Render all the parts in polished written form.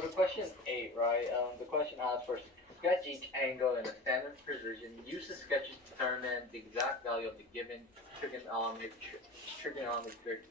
for the question 8, right? The question asks for sketch each angle in a standard precision. Use the sketch to determine the exact value of the given trigonometric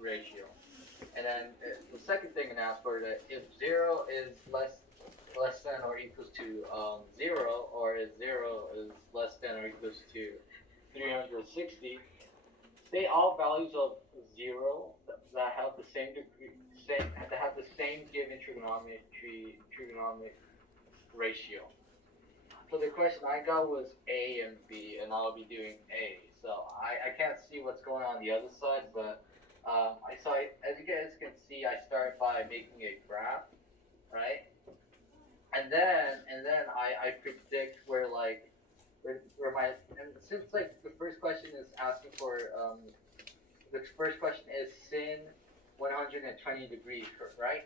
ratio. And then the second thing it asks for that if 0 is less than or equals to 0, or if 0 is less than or equals to 360, state all values of 0 that have the same degree, same that have the same given trigonometric ratio. So the question I got was A and B, and I'll be doing A. So I can't see what's going on the other side, but as you guys can see, I start by making a graph, right? And then I predict where my, and since like the first question is asking for the first question is sin 120 degrees, right?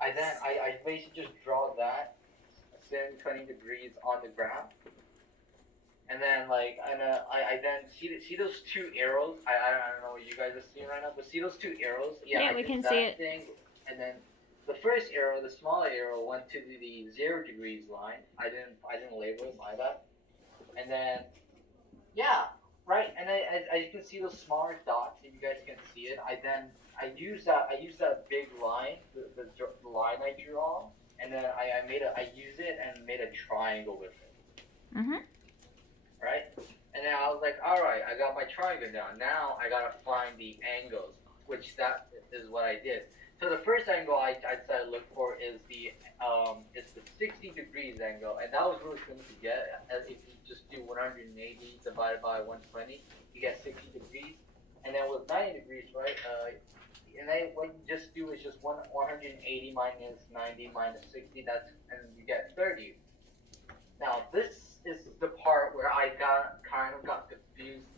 I basically just draw that sin 20 degrees on the graph, and then I then see those two arrows. I don't know what you guys are seeing right now, but see those two arrows? Yeah, Yeah, I we did can see that it. thing, and then the first arrow, the smaller arrow, went to the 0 degrees line. I didn't label it, my bad. And then yeah, right. And as you can see those smaller dots, if you guys can see it, I use that big line, the line I drew on, and then I use it and made a triangle with it, Mhm. right? And then I was like, all right, I got my triangle down. Now I gotta find the angles, which that is what I did. So the first angle I decided to look for is the 60 degrees angle, and that was really simple to get. As if you just do 180 divided by 120, you get 60 degrees. And then with 90 degrees, right? And then what you just do is just 180 minus 90 minus 60. And you get 30. Now this is the part where I got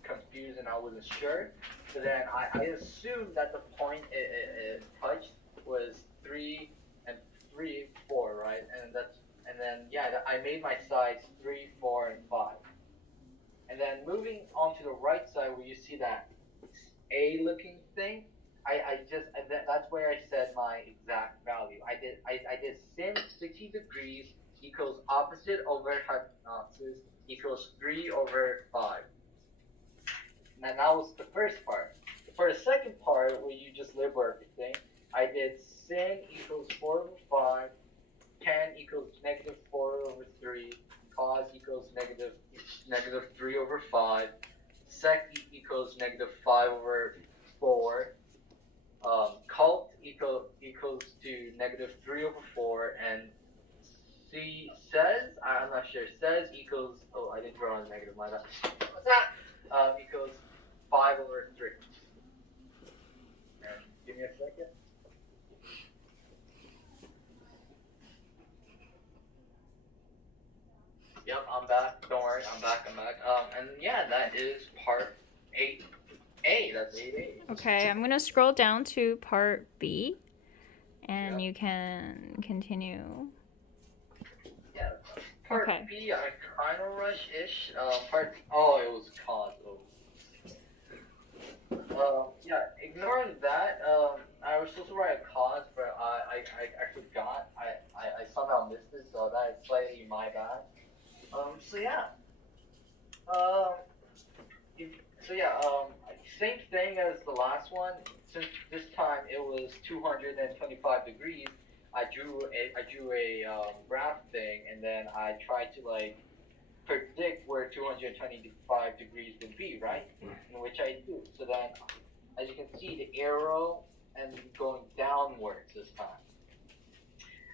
confused, and I wasn't sure. So then I assumed that the point it touched was 3 and 4, right? And then yeah, I made my sides 3, 4, and 5. And then moving on to the right side where you see that A looking thing, that's where I said my exact value. I did sin 60 degrees equals opposite over hypotenuse equals 3 over 5. And that was the first part. For the second part, where you just label everything, I did sin equals 4 over 5, tan equals negative 4 over 3, cos equals negative 3 over 5, sec equals negative 5 over 4, cult equals to negative 3 over 4, and C says, I'm not sure, says equals, oh, I didn't draw on a negative, my bad. What's that? Equals 5 over 3. And give me a second. Yep, I'm back. Don't worry, I'm back. And yeah, that is part 8A. That's 8A. Okay, I'm gonna scroll down to part B, and Yep. you can continue. Yeah. Part Okay. B, I kind of rush-ish. Part B, oh, it was cause. Oh. Yeah, ignoring that, I was supposed to write a cause, but I forgot. I somehow missed it, so that is slightly my bad. So yeah. Um, if, so yeah, same thing as the last one. Since this time it was 225 degrees, I drew a graph thing, and then I tried to like predict where 225 degrees would be, right? In which I do. So then, as you can see, the arrow and going downwards this time.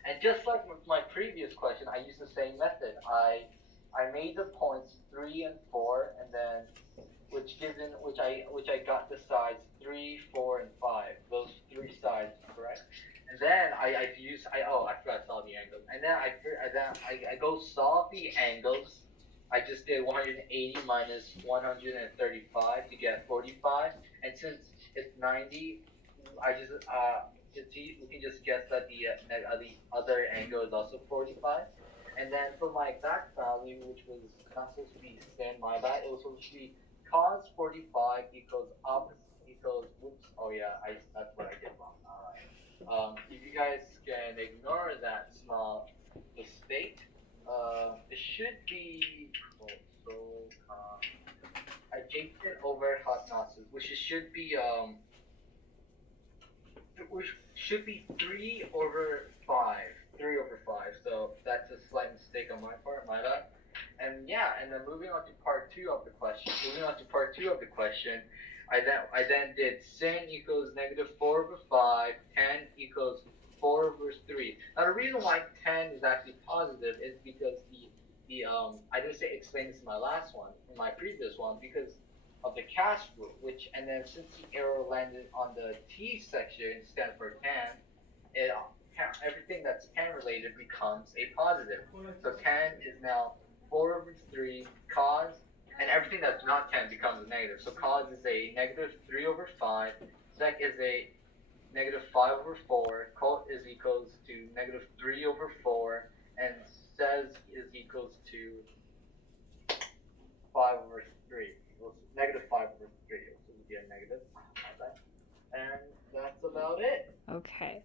And just like with my previous question, I used the same method. I made the points 3 and 4, and then which I got the sides 3, 4, and 5. Those three sides, correct? And then I forgot to solve the angles. And then I go solve the angles. I just did 180 minus 135 to get 45. And since it's 90, I just we can just guess that the other angle is also 45. And then for my exact value, which was not supposed to be sin, my bad, it was supposed to be cos 45 equals opposite equals, whoops, oh yeah, that's what I did wrong. Alright. if you guys can ignore that small mistake, it should be adjacent over hypotenuse, which should be 3/5. 3/5. So that's a slight mistake on my part, my bad. And yeah, and then moving on to part two of the question. I then did sin equals -4/5, tan equals 4/3. Now the reason why tan is actually positive is because the I didn't say explain this in my last one, in my previous one, because of the cast rule, which and then since the arrow landed on the T section instead for tan, it everything that's tan related becomes a positive. So tan is now 4/3 cos, and everything that's not tan becomes a negative. So cos is a -3/5, sec is a -5/4, cot is equals to -3/4, and ses is equals to 5/3. -5/3. So we get a negative. And that's about it. Okay.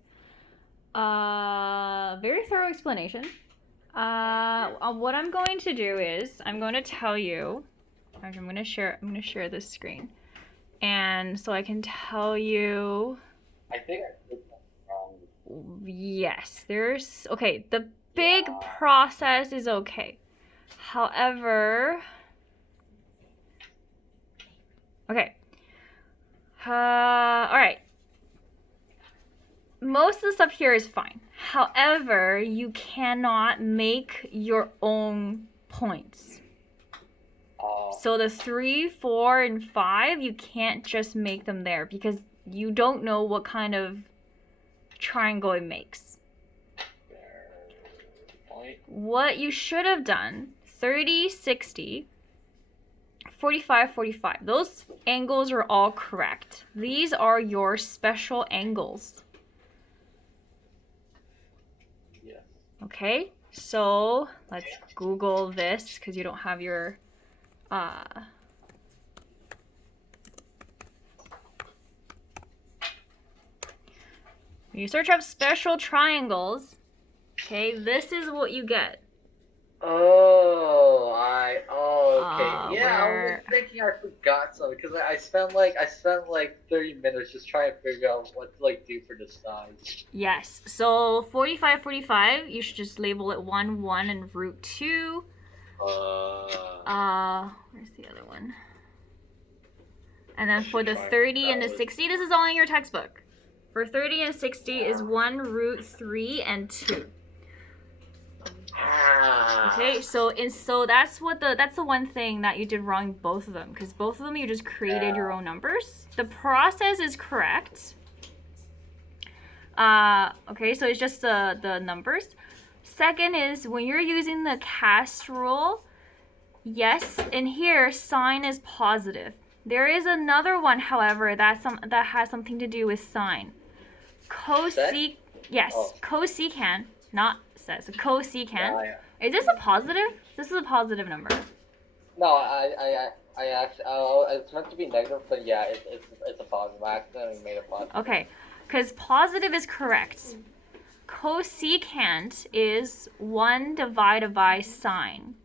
Very thorough explanation. What I'm going to do is I'm going to tell you. I'm going to share this screen, and so I can tell you. I think I did something wrong. Yes, there's okay. The big process is okay. However, okay. All right. Most of the stuff here is fine. However, you cannot make your own points. So the 3, 4, and 5, you can't just make them there because you don't know what kind of triangle it makes. What you should have done, 30, 60, 45, 45. Those angles are all correct. These are your special angles. Yes. Okay, so let's Google this because you don't have your when you search up special triangles, okay, this is what you get. Okay. Yeah, I was thinking I forgot something because I spent like 30 minutes just trying to figure out what to do for the size. Yes. So 45, 45, you should just label it 1, 1, and root 2. Where's the other one? And then for the 30 and the 60, this is all in your textbook. For 30 and 60 is 1, root 3, and 2. Okay, so that's the one thing that you did wrong in both of them, because both of them you just created your own numbers. The process is correct. Okay, so it's just the numbers. Second is when you're using the cast rule, yes, in here sign is positive. There is another one, however, that has something to do with sign. Cosecant, not set. So cosecant. Yeah. Is this a positive? This is a positive number. No, I asked. It's meant to be negative, but yeah, it's a positive. I accidentally made it positive. Okay, because positive is correct. Cosecant is 1 divided by sine.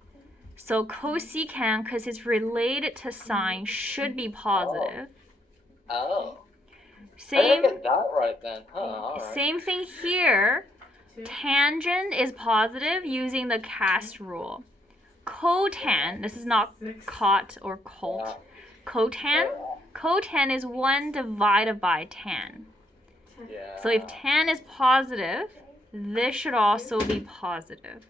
So cosecant, because it's related to sine, should be positive. Oh. Same. I didn't get that right then. Huh, all right. Same thing here. Tangent is positive using the cast rule. Cotan, this is not cot or colt. Cotan is 1 divided by tan. Yeah. So if tan is positive, this should also be positive.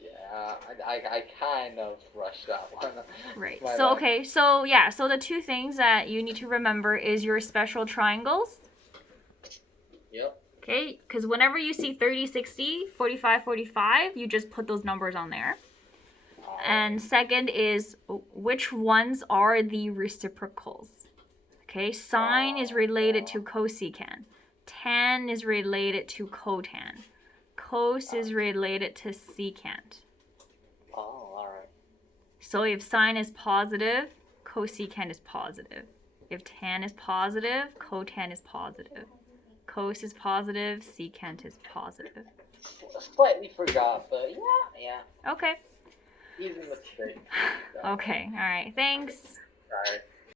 Yeah, I kind of rushed that one. Right. So okay, so yeah, so the two things that you need to remember is your special triangles. Yep. Okay, because whenever you see 30, 60, 45, 45, you just put those numbers on there. And second is which ones are the reciprocals. Okay, sine is related to cosecant. Tan is related to cotan. Cos is related to secant. Oh, alright. So if sine is positive, cosecant is positive. If tan is positive, cotan is positive. cos is positive, secant is positive. Slightly forgot, but yeah. Okay. Easy mistake. Okay, alright, thanks. Alright.